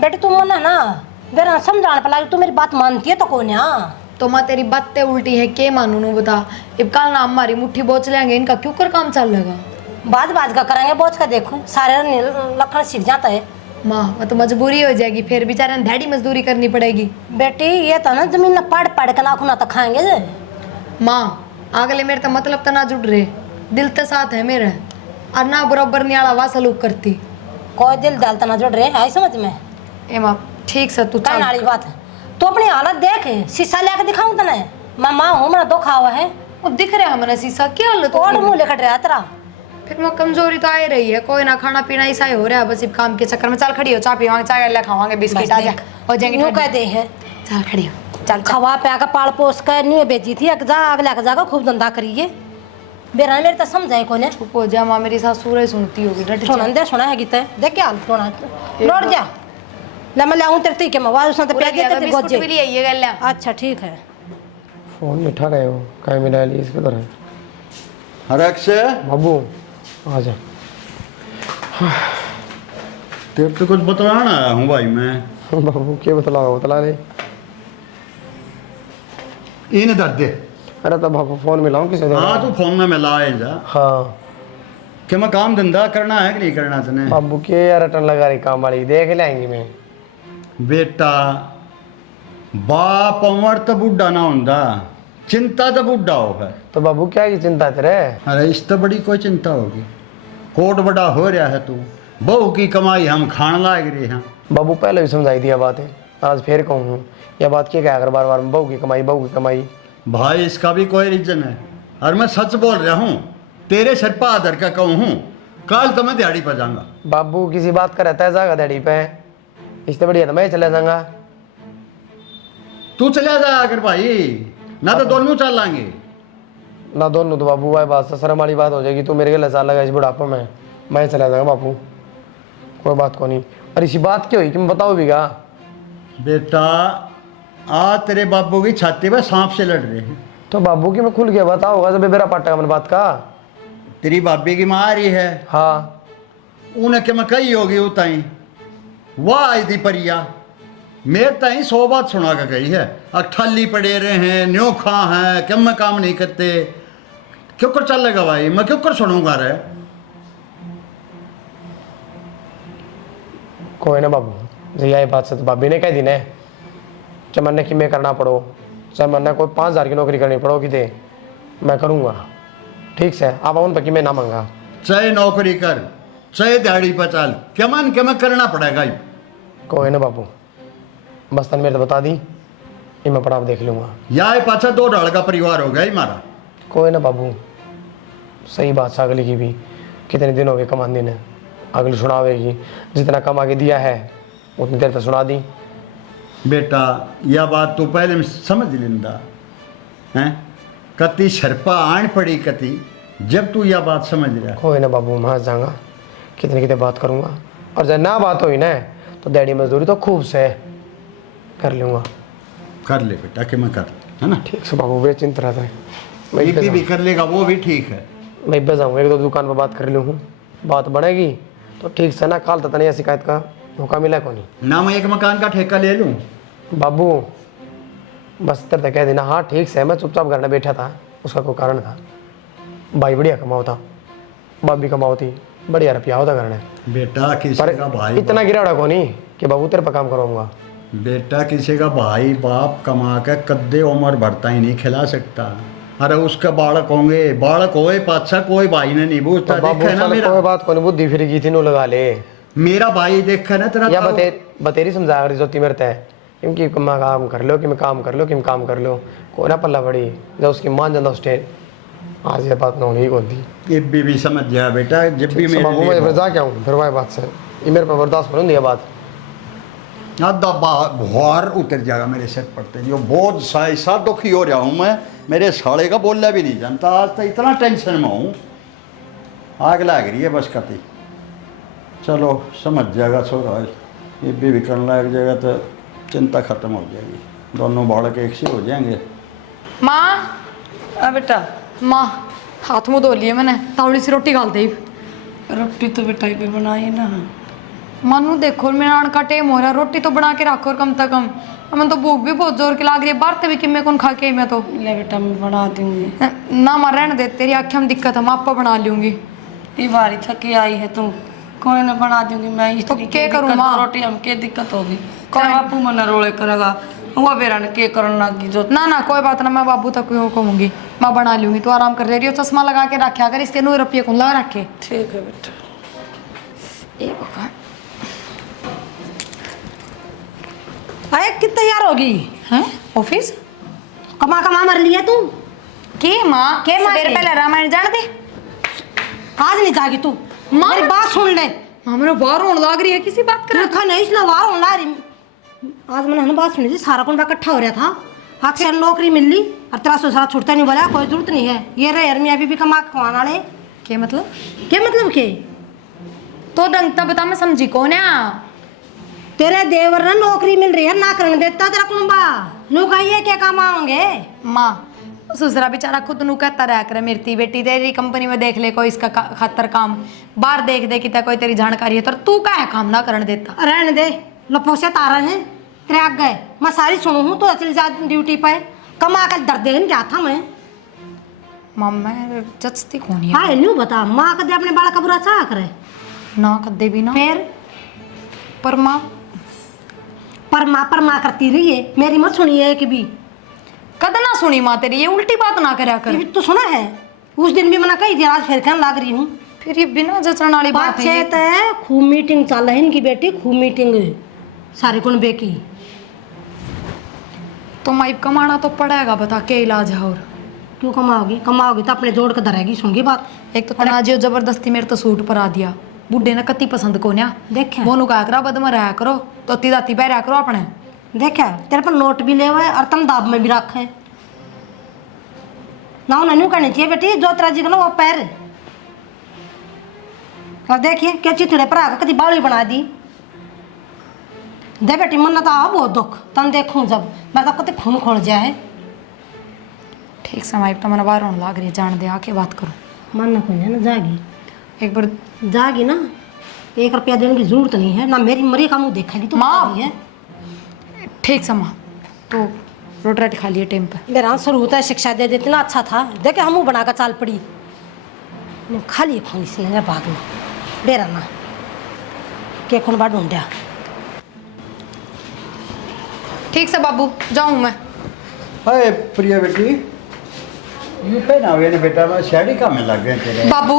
बेटे तू मन है ना बेरा समझाने पर लगी, तू मेरी बात मानती है तो कौन है? तो माँ तेरी बातें उल्टी है, के मानू नू बता। अब कल ना हमारी मुट्ठी बोच लेंगे, इनका क्यों कर काम चल लेगा? बाज बाज का करेंगे, बोझ का देखो सारे लखन सीख जाता है। माँ वो तो मजबूरी हो जाएगी, फिर बेचारे ढेड़ी मजदूरी करनी पड़ेगी। बेटी ये तो ना जमीन ना पड़ पड़ के नाखूना तो खाएंगे जे। माँ अगले मेरे तो मतलब तो ना जुड़ रहे, दिल तो साथ है मेरे, और ना बराबर न्याला वा सलूक करती। कोई दिल दाल तो ना जुड़ रहे है समझ में। ए माँ ठीक से तू कहने वाली बात है, तू अपनी हालत देख, शीशा लेके दिखाऊं तने? मैं माँ हूँ, मेरा दुख हुआ है। वो दिख रहा है हमारा शीशा, क्या हालत हो और गई? मुँह लेकर रहा तेरा। फिर मैं कमजोरी तो आ ही रही है, कोई ना खाना पीना ऐसा ही हो रहा है, बस इस काम के चक्कर में। चल खड़ी हो, चाय पीवांगे, चाय ले खावांगे, बिस्किट आ जा हो जाएंगे। यूं कह दे है, चल खड़ी हो, चल खवा पे का पाल पोस कर नहीं बेची थी, जा अगला का जाकर खूब धंधा करिए। बेरा मेरे तो समझाए कोने। चुप हो जा माँ, मेरी सास सूरज ही सुनती होगी। डट जा। सुना दे, सुना है गीत देख क्या हाल सुना लौट जा। ले मैं लाऊं तेरे ती के मवा उसने तो पूरा प्याज देते बिस्कुट गोजे। भी ले आइए गल्ला। अच्छा ठीक है। फोन में उठा रहे हो, कहीं मिला ली इसके तरह। हरक से बाबू आ जा। तेरे तो कुछ बतलाना आया हूँ भाई मैं। बाबू क्या बतला ले। इन दर्द दे। अरे तो बाबू फोन मिलाऊं किसी तरह। हाँ तू फोन में मिलाए जा हाँ कि मैं काम धंधा करना है कि नहीं करना तने। बाबू के यार रटन लगा रही काम वाली, देख लेंगी मैं। बेटा बाप उमर तो बुढ़ा ना होंदा, चिंता तो बुढ़ा होगा। तो बाबू क्या की चिंता तेरे? अरे इस तो बड़ी कोई चिंता होगी, कोट बड़ा हो रहा है तू, बहू की कमाई हम खान लाग रहे हैं। बाबू पहले भी समझाई दिया बातें, आज फिर कहूँ यह बात क्या क्या कर बार बार, बहू की कमाई बहू की कमाई। भाई इसका भी कोई रीजन है, और मैं सच बोल रहा हूँ, तेरे सर पर आदर का कहूँ हूँ, कल तो मैं दिहाड़ी पर जाऊंगा। बाबू किसी बात का रहता है जागा दिहाड़ी पे, इससे बढ़िया तो मैं चले जाऊंगा। तू चला जा अगर भाई, ना तो दोनों चल लाएंगे। ना दोनों तो बापू भाई बात से शर्म वाली बात हो जाएगी। तू मेरे के लसा लगा इस बुढ़ापे में, मैं चला जाऊंगा बापू, कोई बात को नहीं। और इसी बात क्या हुई कि मैं बताओ भी क्या? बेटा आज तेरे बाबू की छाती पे सांप से लड़ रहे हैं। तो बाबू की मैं खुल गया बता होगा जब मेरा पट्टा मन बात का। तेरी बाबी की माँ आ रही है, हाँ उन्हें क्या मैं कही होगी उताई, वाह आई थी परिया मेरे ताई 100 बात सुना कर गई है। अठल्ली पड़े रहे हैं, न्योखा हैं, क्यों मैं काम नहीं करते, क्यों कर चलेगा भाई, मैं क्यों कर सुनूंगा रे। कोई ना बाबू, जी यही बात से तो भाभी ने कह दी ना, चाहे मरने की मैं करना पड़ो, चाहे मरने कोई 5000 की नौकरी करनी पड़ो कि दे, मैं करूँगा। ठीक से आप उन पर कि मैं ना मांगा, चाहे नौकरी कर, चाहे दिहाड़ी पर चल, क्या मन क्या मैं करना पड़ेगा ही। कोई ना बाबू, बस तन मेरे तो बता दी, ये मैं पढ़ा देख लूँगा। या पाछा 2 ढाल का परिवार हो गया ही मारा। कोई ना बाबू, सही बात है अगली की भी, कितने दिन हो गए कमाने ने, अगली सुनावेगी, जितना कमा के दिया है उतनी देर तक सुना दी। बेटा यह बात तू पहले समझ लेंदा हैं, कति शर्पा आन पड़ी कति, जब तू यह बात समझ रहा। कोई ना बाबू, मैं जाऊँगा, कितने कितने बात करूँगा, और जब ना बात हुई ना तो डैडी मजदूरी तो खूब से कर लूँगा। कर ले बेटा कि मैं कर, है ना। ठीक से बाबू, बेचिंत रहता है, मैं बीबी भी कर लेगा, वो भी ठीक है। मैं पे जाऊँगा, 1-2 दुकान पर बात कर लूँ, बात बढ़ेगी तो ठीक से ना, काल तक नहीं शिकायत का मौका मिला को नहीं ना मैं एक मकान का ठेका ले लूँ। बाबू बस तेरे तक कह देना, हाँ ठीक से, मैं चुपचाप घर में बैठा था, उसका कोई कारण था। भाई बढ़िया कमाओ था, भाभी कमाओ थी, बढ़िया रुपया होता घर में, बेटा किसी पर का भाई इतना गिराड़ा को नहीं कि बाबू तेरे पर काम करूँगा। बेटा किसी का भाई बाप कमा के कद्दे उम्र भरता ही नहीं खिला सकता। अरे उसके बालक होंगे, बालक होए पाछा कोई भाई ने नहीं पूछता। तो बाबू देखा ना साले मेरा, कोई बात को नहीं, बुद्धि फिर की थी नो लगा ले, मेरा भाई देखा ना तेरा या ताऊ। बतेरी समझा कर जोती मेरे तय, क्योंकि मैं काम कर लो कि मैं काम कर लो कि मैं काम कर लो, कोई ना पल्ला बड़ी जब उसकी मान जाता उस टाइम, आज ये बात ना होनी होती। ये भी समझ जा बेटा, जब भी बाबू मैं फिर जा के आऊँ फिर वही बात से, ये मेरे पर बर्दाश्त करूँ ये बात। आधा बाहर उतर जाएगा मेरे सिर पड़ते, जो बहुत ऐसा दुखी हो रहा हूँ मैं, मेरे साले का बोलना भी नहीं जानता, आज तो इतना टेंशन में हूँ, आग लग रही है बस कति। चलो समझ जाएगा छोरा, ये भी करने लग जाएगा तो चिंता खत्म हो जाएगी, दोनों बालक एक से हो जाएंगे। माँ बेटा, माँ हाथ मुँह धो लिए मैंने, तावड़ी सी रोटी डाल दी। रोटी तो बेटा भी बनाई ना। मनु देखो मेरा का टाइम हो रहा है, रोटी तो बना के रखो और कम से कम, हमें तो भूख भी बहुत जोर की लाग रही है, बाहर भी कि मैं कौन खा के आई मैं तो। ले बेटा मैं बना दूंगी। ना मां रहने दे, तेरी आँखें में दिक्कत है, मैं आपा बना लूंगी। ये बारी थकी आई है तुम, कोई ना बना दूंगी मैं। तो क्या करूँ माँ? रोटी हम के दिक्कत होगी, कोई बापू मन रोले करेगा, वो बेरा ने के करने लगी जो। ना कोई बात ना, मैं बाबू तक क्यों कहूँगी, मैं बना लूंगी, तो आराम कर रही हो, चश्मा लगा के रखे, अगर इसके 9 रुपये कौन लगा रखे। ठीक है बेटा। अरे कितनी तैयार होगी हैं ऑफिस कमा कमा मर लिया तू के माँ के माँ सवेरे के? पहले रामायण जान दे। आज नहीं जागी तू, माँ मेरी बात सुन ले। माँ मेरे बाहर होने लग रही है, किसी बात कर। देखा नहीं इसलिए वार होने लग रही। आज मैंने बात सुनी थी, सारा कौन इकट्ठा हो रहा था, अक्सर नौकरी मिल ली और तेरा ससुरा छुटता नहीं, बोला कोई जरूरत नहीं है, ये रहे यार मियाँ भी कमा के खवाना वाले। के मतलब? क्या मतलब के? तो ढंग तब बता, मैं समझी कौन है। तेरे देवर ने नौकरी मिल रही है, ना करने देता तेरा कुंबा, नु कहिए क्या काम आओगे। माँ ससुरा बेचारा खुद नु कहता रहा करे, मेरी बेटी तेरी कंपनी में देख ले कोई इसका खातर काम, बाहर देख दे कि कोई तेरी जानकारी है, तो तू क्या है काम ना करने देता। रहने दे, लपो से तारा है तेरे आग गए, मैं सारी सुनू हूँ, तो चल जा ड्यूटी पे, कमा कर दर्द देने क्या था मैं। माँ मैं जचती कौन है? हाँ न्यू बता, माँ कदे अपने बाल का बुरा चाह करे ना कदे भी ना। फिर पर माँ परमा करती रही है, मेरी मत सुनिए कि भी कद ना सुनी माँ तेरी, ये उल्टी बात ना करया ये कर। भी तो सुना है, उस दिन भी मना कही थी, आज फिर कहने लग रही हूँ। फिर ये बिना जचण वाली बात है। बात खूब मीटिंग चल रही इनकी बेटी, खूब मीटिंग सारी कुन बेकी। तो माई कमाना तो पड़ेगा, बता के इलाज है। और क्यों कमाओगी? कमाओगी तो अपने जोड़ के धरेगी, सुनगी बात। एक तो तनाजियो जबरदस्ती मेरे तो सूट पर आ दिया, बुढ़े ने कति पसंद को ना देखे वो नु कहा करा बद में रहा करो, तो दाती पहरा करो अपने। देखा तेरे पर नोट भी ले हुए और तुम दाब में भी रखे ना उन्हें नहीं करनी चाहिए बेटी जो तेरा जी को ना वो पैर और देखिए क्या चिथड़े पर आकर कभी बावली बना दी दे बेटी मन तो आ बहुत दुख तन देखूं जब मैं तो कते खून खोल जाए है ठीक समय तो मैंने बाहर होने लग रही है जान दे आके बात करो मन ना खुल ना जागी एक बार जागी ना 1 रुपया देने की जरूरत नहीं है ना मेरी मरी का मुंह देखेगी तो माँ। है ठीक समा तो रोटी राटी खा लिए टाइम पर मेरा शुरू होता है शिक्षा दे दे इतना अच्छा था देखे हम बनाकर चाल पड़ी खा लिए खून इसने भाग में बेरा ना के खून बाढ़ ढूंढा ठीक से बाबू जाऊँ मैं अरे प्रिया बेटी यू पहनावे ने बेटा मैं साड़ी का में लग गए तेरे बाबू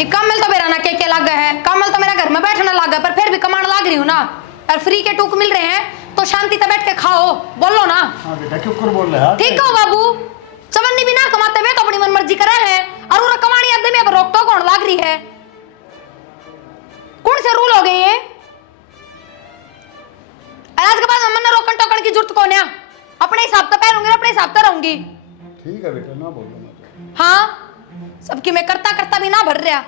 एक कमल तो मेरा ना के लग गया है कमल तो मेरा घर में बैठना लग गया पर फिर भी कमाने लग रही हूँ ना और फ्री के टूक मिल रहे हैं तो शांति से बैठ के खाओ बोलो ना हाँ बेटा क्यों कर बोल रहा है ठीक हो बाबू चवन्नी भी ना कमाते हुए तो अपनी मन मर्जी करे हैं और वो कमानी आदमी अब रोक टोक होने लग रही है कौन से रूल हो गए ये आज के बाद मन रोकन टोकन की जरूरत कौन है अपने हिसाब से पहनूंगी अपने हिसाब से रहूंगी ठीक है बेटा ना बोलो मत हाँ सबकी मैं करता करता भी ना भर रहा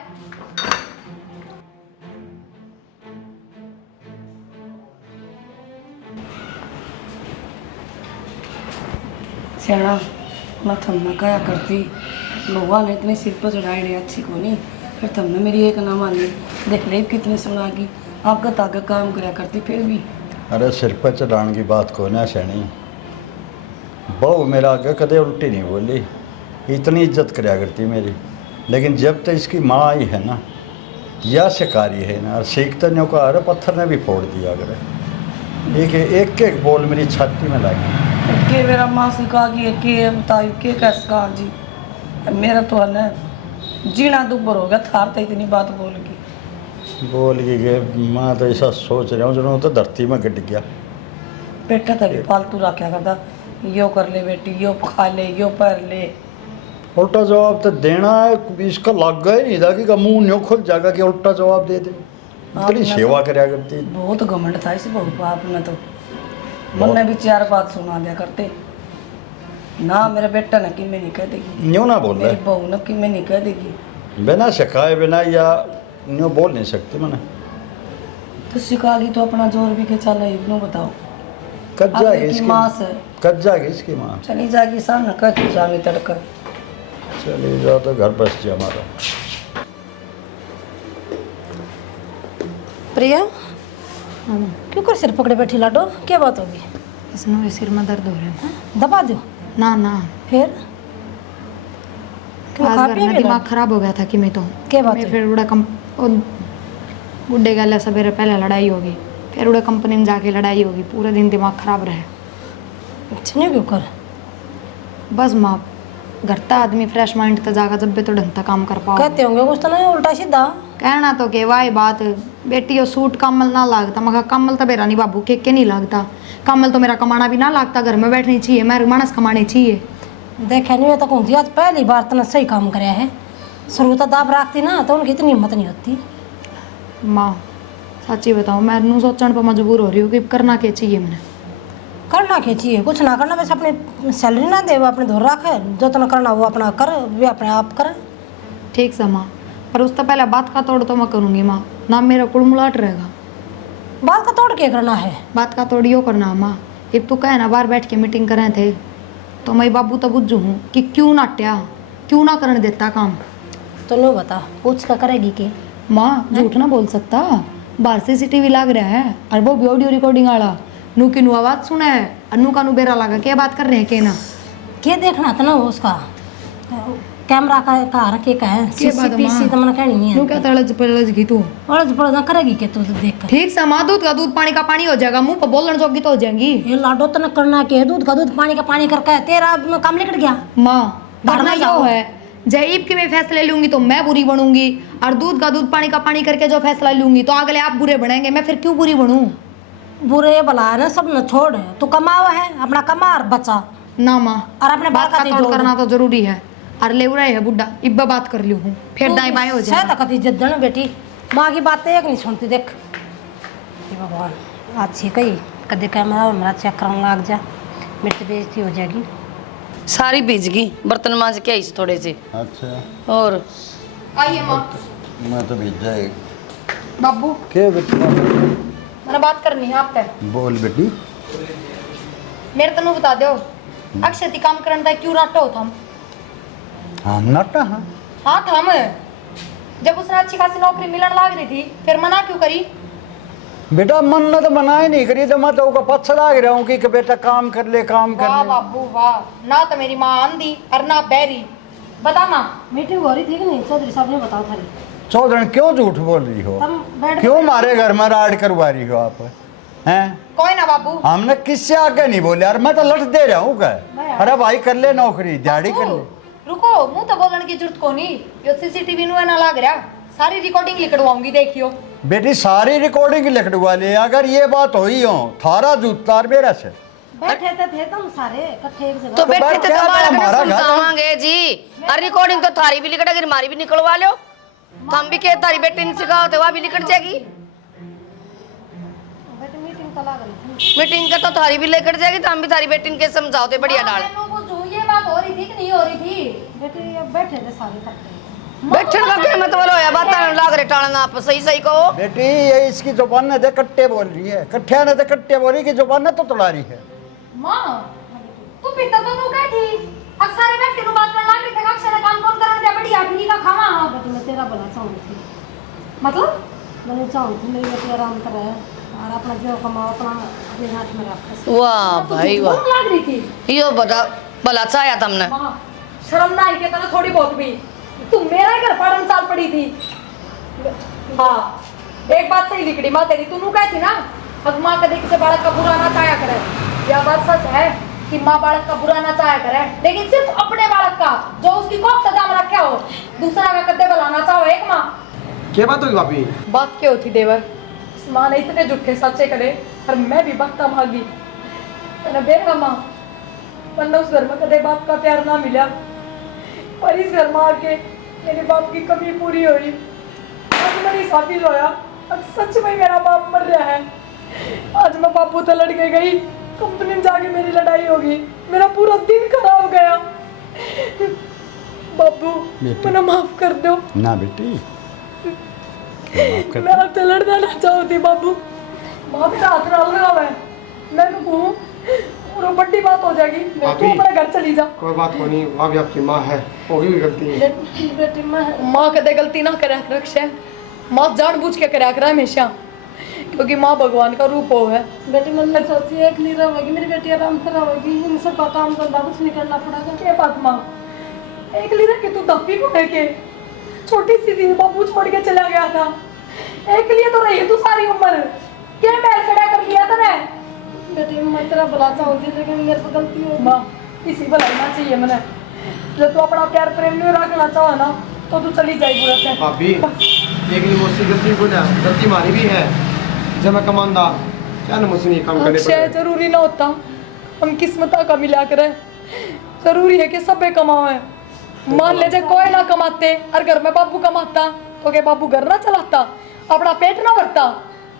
सियाड़ा मैं थमना कया करती भगवान ने इतने सिर पर चढ़ाई रही अच्छी को नहीं फिर तुमने मेरी एक ना मानी देख ले कितने सुनागी आगत आगे काम कराया करती फिर भी अरे सिर पर चढ़ाने की बात को ना सैनी बहू मेरा आगे कदे उल्टी नहीं बोली इतनी इज्जत कराया करती मेरी लेकिन जब तक इसकी माँ आई है ना या शिकारी है ना और सीखते नहीं का अरे पत्थर ने भी फोड़ दिया अगर एक बोल मेरी छाती में लगी के मेरा माँ सिखा गई के बताई के कैसा जी मेरा तो है ना जीना दुबर हो गया थार तो इतनी बात बोल गए माँ तो ऐसा सोच रहा हूँ जो तो धरती में गिर गया बेटा तभी फालतू रखा करता यो कर ले बेटी यो खा ले यो पर ले उल्टा जवाब तो देना है इसका लग गया ही नहीं था कि मुंह न्यों खुल जाएगा कि उल्टा जवाब दे दे इतनी सेवा कराया करती बहुत घमंड था इस बहू बाप ने तो मन ने भी 4 बात सुना दिया करते ना मेरा बेटा न कि मैं नहीं कह देगी न्यों ना बोल मेरी रहे बहू न कि मैं नहीं कह देगी बिना सिखाए बिना या न्यों बोल नहीं सकती मैंने तो सिखा दी तो अपना जोर भी के चला इग्नो बताओ कब जाएगी की माँ से कब जाएगी इसकी माँ चली जाएगी सामने कह तू जामी तड़का चली जाओ तो घर बस जाए हमारा प्रिया क्यों कर सिर पकड़े बैठी लाडो क्या बात होगी इसमें सिर में दर्द हो रहा है दबा दो ना ना फिर क्यों आज खा घर पिया में मेरा? दिमाग खराब हो गया था कि मैं तो क्या बात मैं है? फिर उड़ा कम ओ, बुड्ढे गले सवेरे पहले लड़ाई होगी फिर उड़ा कंपनी में जाके लड़ाई होगी पूरा दिन दिमाग खराब रहे अच्छा नहीं क्यों कर बस माँ घर का आदमी फ्रेश माइंड तक जागा जब भी तो ढंग का काम कर पाओ कहते होंगे कुछ तो नहीं उल्टा सीधा कहना तो के वाई बात बेटी वो सूट कमल ना लागता मगर कमल तो मेरा नहीं बाबू के नहीं लागता कमल तो मेरा कमाना भी ना लागता घर में बैठनी चाहिए मेरे मानस कमाने चाहिए देखा नहीं तो कहूँ आज पहली बार तो सही काम कराया है शुरू तो दाब रखती ना तो उनकी इतनी हिम्मत नहीं होती माँ सच्ची बताओ मैं नू सोचने पर मजबूर हो रही हूँ कि करना क्या चाहिए मैंने करना क्या चाहिए कुछ ना करना बस अपनी सैलरी ना दे वो अपने धोर रखे जो तो ना करना वो अपना कर वे अपने आप करे ठीक से माँ पर उससे पहले बात का तोड़ तो मैं करूँगी माँ ना मेरा कुड़मुलाट रहेगा बात का तोड़ के करना है बात का तोड़ यो करना माँ अब तू कहे ना बाहर बैठ के मीटिंग करे थे तो मैं बाबू तो बुझू हूँ कि क्यों नाट्या क्यों ना करने देता काम तो नो बता पूछ का करेगी के माँ झूठ ना बोल सकता बाहर CCTV लग रहा है और वो भी ऑडियो रिकॉर्डिंग वाला नू की नू आवाज सुना है और नू का नू बेरा लगा क्या बात कर रहे हैं के ना के देखना था ना वो उसका कैमरा का रखे का है के बात CCTV तो मैंने कहनी नू है क्या तड़ज पड़ज की तू और पड़ा करेगी के तू देख कर ठीक से माँ दूध का दूध पानी का पानी हो जाएगा मुंह पर बोलने जोगी तो हो जाएंगी ये लाडो तो न करना के दूध का दूध पानी का पानी करके तेरा काम निकट गया माँ घर में करना जो जाओ। है जयीब के मैं फैसले लूंगी तो मैं बुरी बनूंगी और दूध का दूध पानी का पानी करके जो फैसला लूंगी तो अगले आप बुरे बनेंगे मैं फिर क्यों बुरी बनूं बुरे भला है ना सब न छोड़ तू कमावा है अपना कमा और बचा ना माँ और अपने बात का तोड़ करना तो जरूरी है और ले रहे है बुड्ढा इब्बा बात कर लियो हूँ फिर दाएं बाएं हो जाए शायद कति जिद्दन बेटी माँ की बात एक नहीं सुनती देख हे भगवान अच्छी कही कदे कैमरा मेरा चेक करने लग जा, मेरी तो बेइज्जती हो जाएगी। सारी भीज गई, बर्तन मांज के आई सी थोड़े से। अच्छा और आइए माँ। मैं तो भेजा है। बाबू क्या बेटी मैंने बात करनी है आपसे। बोल बेटी। मेरे तनु बता दो, अक्षय ती काम करने का क्यों राटो थम? हाँ नटा हाँ हाँ थम। जब उसने अच्छी खासी नौकरी मिलने लग रही थी, फिर मना क्यों करी? बेटा मन ने तो मना ही नहीं करी, तो मैं तो उसका पछ लाग रहा हूँ कि बेटा काम कर ले काम कर वाह ले। बाबू वाह, ना तो मेरी माँ आंधी और ना बैरी। बता माँ। मीटिंग हो रही थी कि नहीं? चौधरी साहब ने बताओ थारी। चौधरी क्यों झूठ बोल रही हो? तुम बैठ क्यों मारे घर में राड करवा रही हो आप हैं? कोई ना बाबू। हमने किससे आगे नहीं बोले यार, मैं तो लट दे रहा हूँ क्या? अरे भाई कर ले नौकरी, दिहाड़ी कर ले। रुको, मुंह तो बोलने की जरूरत को नहीं। यो सीसीटीवी नु ना लग रहा, सारी रिकॉर्डिंग लिखवाऊंगी, देखियो। बेटी सारी रिकॉर्डिंग लिखवा ले, अगर ये बात हुई हो थारा जूतार मेरा से। बैठे थे तुम सारे इकट्ठे एक जगह। तो बैठे बैठ थे क्या तो बालक ने हमारा घर है? समझावांगे जी। और रिकॉर्डिंग तो थारी भी लिखट, अगर हमारी भी निकलवा लो तो हम भी के तारी बेटी ने सिखाओ तो वह भी लिखट जाएगी। बैठे मीटिंग तो लग रही थी। मीटिंग का तो थारी भी लेकर जाएगी, तो हम भी थारी बेटी के समझाओ तो बढ़िया डाल। ये बात हो रही थी कि नहीं हो रही थी? बेटे ये बैठे थे सारे इकट्ठे। बैठन का क्या मतलब होया? बात लाग रहे टालना, आप सही सही कहो। बेटी ये इसकी जुबान ने कट्टे बोल रही है, कट्ठिया ने कट्टे बोल रही की जुबान ने तो तुड़ा रही है। माँ तू पीता तो तू क्या थी? अक्सर बैठ के बात करने लग रही थी, अक्सर काम कौन करने दे, बढ़िया ठीक का खावा। हाँ बेटे मैं तेरा भला चाहूँ थी। मतलब मैंने चाहूँ थी मेरी बेटी आराम करे और अपना जो कमाओ अपना अपने हाथ में रखे। वाह भाई वाह, लग रही थी। यो बता भला चाया तुमने। माँ शर्म ना आई के तना थोड़ी बहुत भी। तू मेरा ही घर पढ़ने साल पड़ी थी। हाँ एक बात सही लिखड़ी माँ तेरी, तू कह थी ना अब माँ कभी किसी बालक का बुरा ना चाया करे। यह बात सच है कि माँ बालक का बुरा ना चाया करे, लेकिन सिर्फ अपने बालक का जो उसकी कोख सजाम रखे हो, दूसरा का कदे बुलाना चाहो। एक माँ क्या बात होगी भाभी? बात क्या होती देवर? इस माँ ने इतने झूठे सच्चे करे और मैं भी बख्ता मांगी। मैंने देखा माँ वरना उस घर में कदे बाप का प्यार ना मिला, पर इस घर में आके मेरे बाप की कमी पूरी हुई। आज मेरी शादी होया, अब सच में मेरा बाप मर रहा है। आज मैं बापू तो लड़ के गई, कंपनी में जाके मेरी लड़ाई होगी, मेरा पूरा दिन खराब गया। बापू मैंने माफ कर दो ना बेटी मैं आपसे लड़ना ना चाहती। बाबू माँ मेरा हाथ डाल रहा है, मैं कहूँ और बड़ी बात हो जाएगी। तू अपने घर चली जा। कोई बात को नहीं, वहाँ भी आपकी माँ है, होगी भी गलती है। बेटी मैं माँ कदे गलती ना करे रक्षे, माँ जानबूझ के करे करे हमेशा, क्योंकि माँ भगवान का रूप हो है। बेटी मन में सोची एक नहीं रहेगी, मेरी बेटी आराम से रहेगी, इन सब का काम धंधा कुछ नहीं करना पड़ेगा। क्या बात माँ, एक लीरा कि तू दफ्ती को लेके छोटी सी थी, बाबू छोड़ के चला गया था। एक लिए तो रही तू सारी उम्र, क्या मैल खड़ा कर लिया तूने? बेटी मैं तेरा भला चाहती लेकिन मेरे से गलती हो माँ इसी भलाना चाहिए मैंने। जब तू अपना प्यार प्रेम नहीं रखना चाहो ना तो तू चली जाएगी पूरा से। भाभी एक नहीं मुझसे गलती को ना, गलती हमारी भी है। जब मैं कमांदा क्या ना मुझसे नहीं काम करने अक्षय पड़े। जरूरी ना होता हम किस्मत का मिला करे, जरूरी है कि सब कमाए। मान ले जाए कोई ना कमाते और घर में बाबू कमाता तो क्या बाबू घर ना चलाता, अपना पेट ना भरता?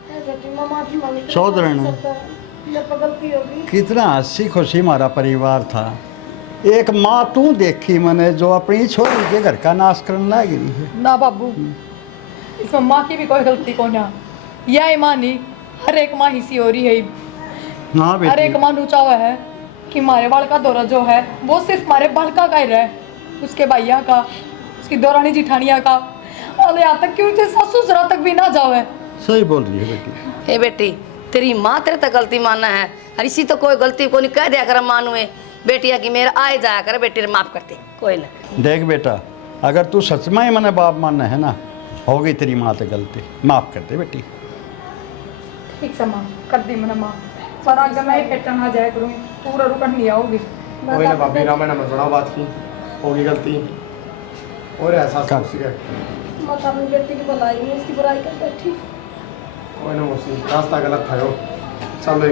बेटी मैं माफी मांगती चौधरी ने मेरे पर गलती होगी। कितना हंसी खुशी हमारा परिवार था। एक माँ तू देखी मैंने जो अपनी छोरी के घर का नाश करने लग रही है। ना बाबू इसमें माँ की भी कोई गलती को ना, यह माँ नहीं हर एक माँ हिस्सी हो रही है। हाँ हर एक बेटी माँ नुचा हुआ है कि हमारे बाल का दौरा जो है वो सिर्फ हमारे बाल का ही रहे, उसके भैया का, उसकी दौरानी जिठानिया का, और यहाँ तक कि उसके ससुर तक भी ना जाओ है। सही बोल रही है बेटी। ए बेटी तेरी माँ तेरे तक गलती मानना है, और इसी तो कोई गलती को नहीं कह दिया कर मानुए बेटिया की मेरा आए जाया कर, बेटी ने माफ करते कोई ना। देख बेटा अगर तू सच में ही मैंने बाप मानना है ना, होगी तेरी माँ से गलती, माफ कर दे बेटी। ठीक से माँ कर दी मैंने माँ, पर आगे मैं पेटन आ जाया करूँगी, पूरा रुकन नहीं आओगी। कोई ना भाभी, रामायण मत बढ़ाओ बात की, होगी गलती और एहसास कर। मुझसे है। मैं तो अपनी बेटी की भलाई में इसकी बुराई कर बैठी। कोई ना मुझसे रास्ता गलत था यो, चलो